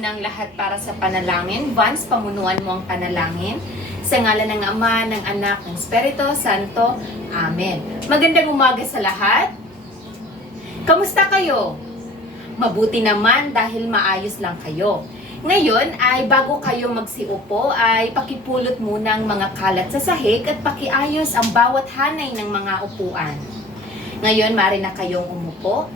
ng lahat para sa panalangin. Vance, pamunuan mo ang panalangin. Sa ngalan ng Ama, ng Anak, ng Espiritu Santo. Amen. Magandang umaga sa lahat. Kamusta kayo? Mabuti naman dahil maayos lang kayo. Ngayon ay bago kayo magsiupo ay pakipulot muna ang mga kalat sa sahig at pakiayos ang bawat hanay ng mga upuan. Ngayon, maaari na kayong umupo.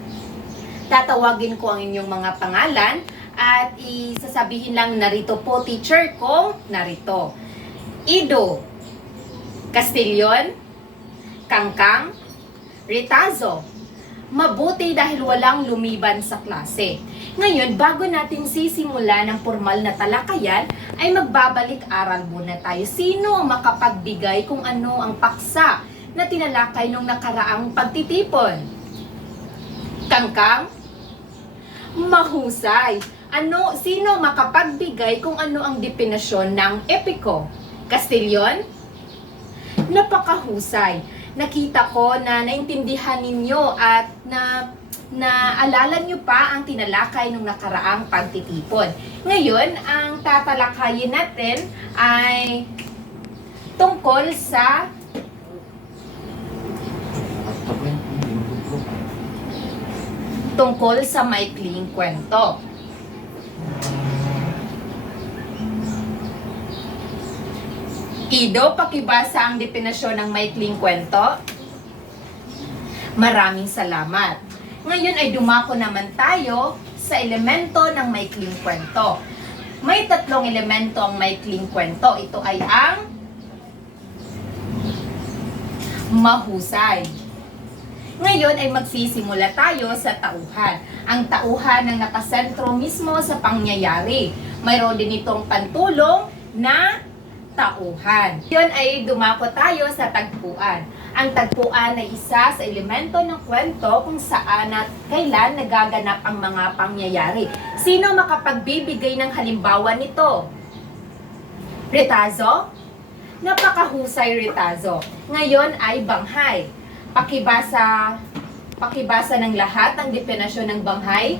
Tatawagin ko ang inyong mga pangalan at isasabihin lang, narito po teacher ko, narito. Ido, Castillon, Kangkang, Ritazo. Mabuti dahil walang lumiban sa klase. Ngayon, bago natin sisimulan ng formal na talakayan, ay magbabalik-aral muna tayo. Sino ang makapagbigay kung ano ang paksa na tinalakay nung nakaraang pagtitipon? Kangkang? Mahusay. Sino makapagbigay kung ano ang definasyon ng epiko? Castillon? Napakahusay. Nakita ko na naintindihan ninyo at naalala nyo pa ang tinalakay nung nakaraang pagtitipon. Ngayon, ang tatalakayin natin ay tungkol sa maikling kwento. Ido, pakibasa ang definasyon ng maikling kwento. Maraming salamat. Ngayon ay dumako naman tayo sa elemento ng maikling kwento. May tatlong elemento ang maikling kwento. Ito ay ang mahusay. Ngayon ay magsisimula tayo sa tauhan. Ang tauhan ang nakasentro mismo sa pangyayari. Mayroon din itong pantulong na tauhan. Ngayon ay dumako tayo sa tagpuan. Ang tagpuan ay isa sa elemento ng kwento kung saan at kailan nagaganap ang mga pangyayari. Sino makapagbibigay ng halimbawa nito? Ritazo? Napakahusay, Ritazo. Ngayon ay banghay. Pakibasa ng lahat ang definasyon ng banghay.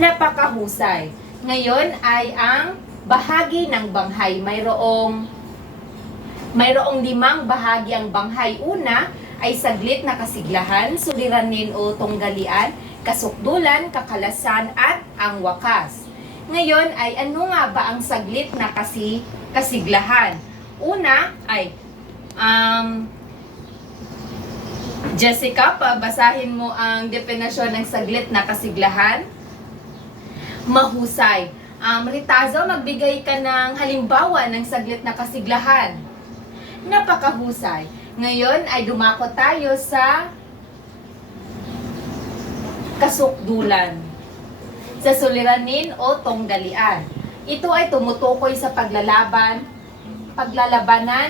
Napakahusay. Ngayon ay ang bahagi ng banghay. Mayroong 5 bahagi ang banghay. Una ay saglit na kasiglahan, suliranin o tunggalian, kasukdulan, kakalasan at ang wakas. Ngayon ay ano nga ba ang saglit na kasiglahan? Una ay Jessica, basahin mo ang definasyon ng saglit na kasiglahan. Mahusay. Ritazo, magbigay ka ng halimbawa ng saglit na kasiglahan. Napakahusay. Ngayon ay dumako tayo sa kasukdulan, sa suliranin o tunggalian. Ito ay tumutukoy sa paglalabanan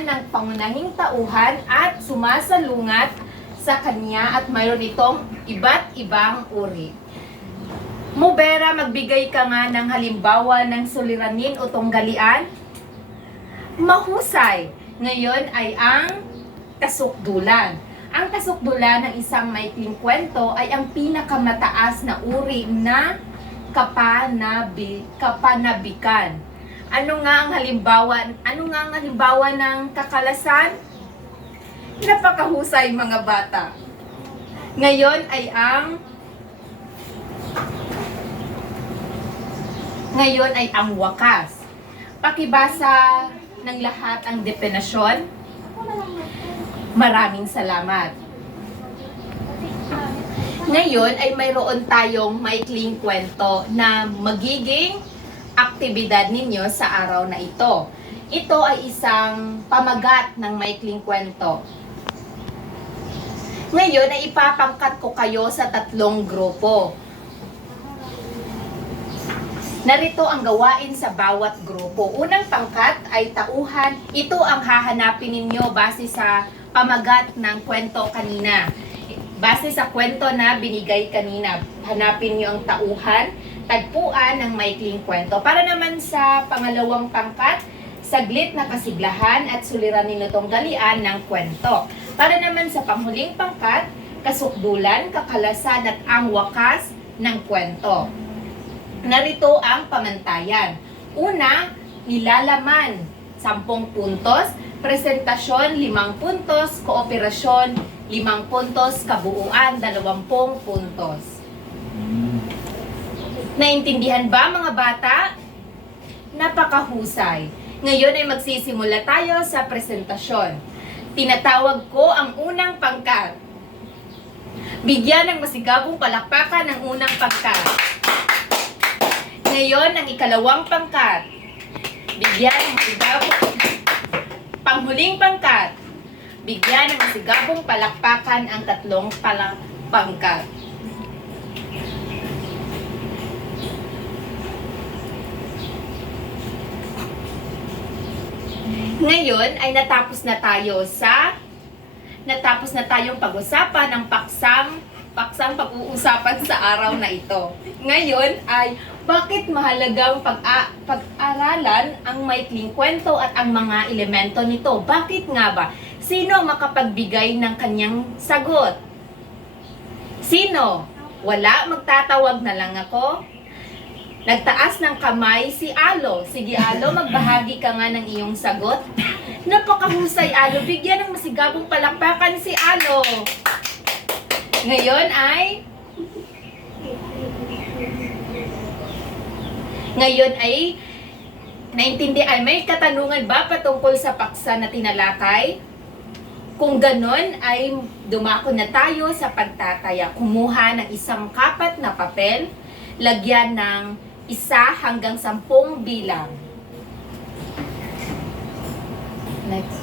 ng pangunahing tauhan at sumasalungat sa kanya at mayroon itong iba't ibang uri. Mubera, magbigay ka nga ng halimbawa ng suliranin o tunggalian. Mahusay. Ngayon ay ang kasukdulan. Ang kasukdulan ng isang maikling kwento ay ang pinakamataas na uri na kapanabikan. Ano nga ang halimbawa ng kakalasan? Napakahusay, mga bata. Ngayon ay ang wakas. Pakibasa ng lahat ang definasyon. Maraming salamat. Ngayon ay mayroon tayong maikling kwento na magiging aktibidad ninyo sa araw na ito. Ito ay isang pamagat ng maikling kwento. Ngayon ay ipapangkat ko kayo sa 3 grupo. Narito ang gawain sa bawat grupo. Unang pangkat ay tauhan. Ito ang hahanapin ninyo base sa pamagat ng kwento kanina. Base sa kwento na binigay kanina, hanapin nyo ang tauhan, tagpuan ng maikling kwento. Para naman sa pangalawang pangkat, saglit na kasiglahan at suliranin na tunggalian ng kwento. Para naman sa panghuling pangkat, kasukdulan, kakalasan at ang wakas ng kwento. Narito ang pamantayan. Una, nilalaman 10 puntos, presentasyon 5 puntos, kooperasyon 5 puntos, kabuuan 20 puntos. Naintindihan ba mga bata? Napakahusay. Ngayon ay magsisimula tayo sa presentasyon. Tinatawag ko ang unang pangkat. Bigyan ng masigabong palakpakan ang unang pangkat. Ngayon ang ikalawang pangkat. Bigyan ng masigabong panghuling pangkat. Bigyan ng masigabong palakpakan ang tatlong pangkat. Ngayon ay natapos na tayong pag-usapan ng paksang pag-uusapan sa araw na ito. Ngayon ay bakit mahalagang pag-aralan ang maikling kwento at ang mga elemento nito? Bakit nga ba? Sino makapagbigay ng kanyang sagot? Sino? Wala, magtatawag na lang ako. Nagtaas ng kamay si Alo. Sige Alo, magbahagi ka nga ng iyong sagot. Napakahusay Alo. Bigyan ng masigabong palakpakan si Alo. Ngayon ay may katanungan ba patungkol sa paksa na tinalakay? Kung ganon ay dumako na tayo sa pagtataya. Kumuha ng isang kapat na papel, lagyan ng 1 hanggang 10 bilang. Next.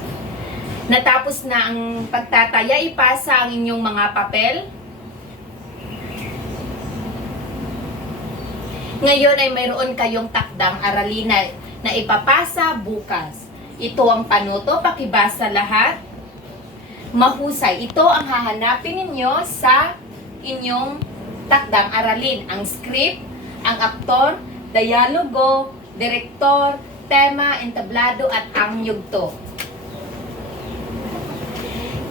Natapos na ang pagtataya, ipasa ang inyong mga papel. Ngayon ay mayroon kayong takdang aralin na ipapasa bukas. Ito ang panuto, pakibasa lahat. Mahusay. Ito ang hahanapin ninyo sa inyong takdang aralin. Ang script, ang aktor, dialogo, direktor, tema, entablado at ang yugto.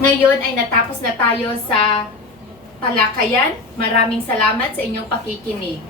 Ngayon ay natapos na tayo sa talakayan. Maraming salamat sa inyong pakikinig.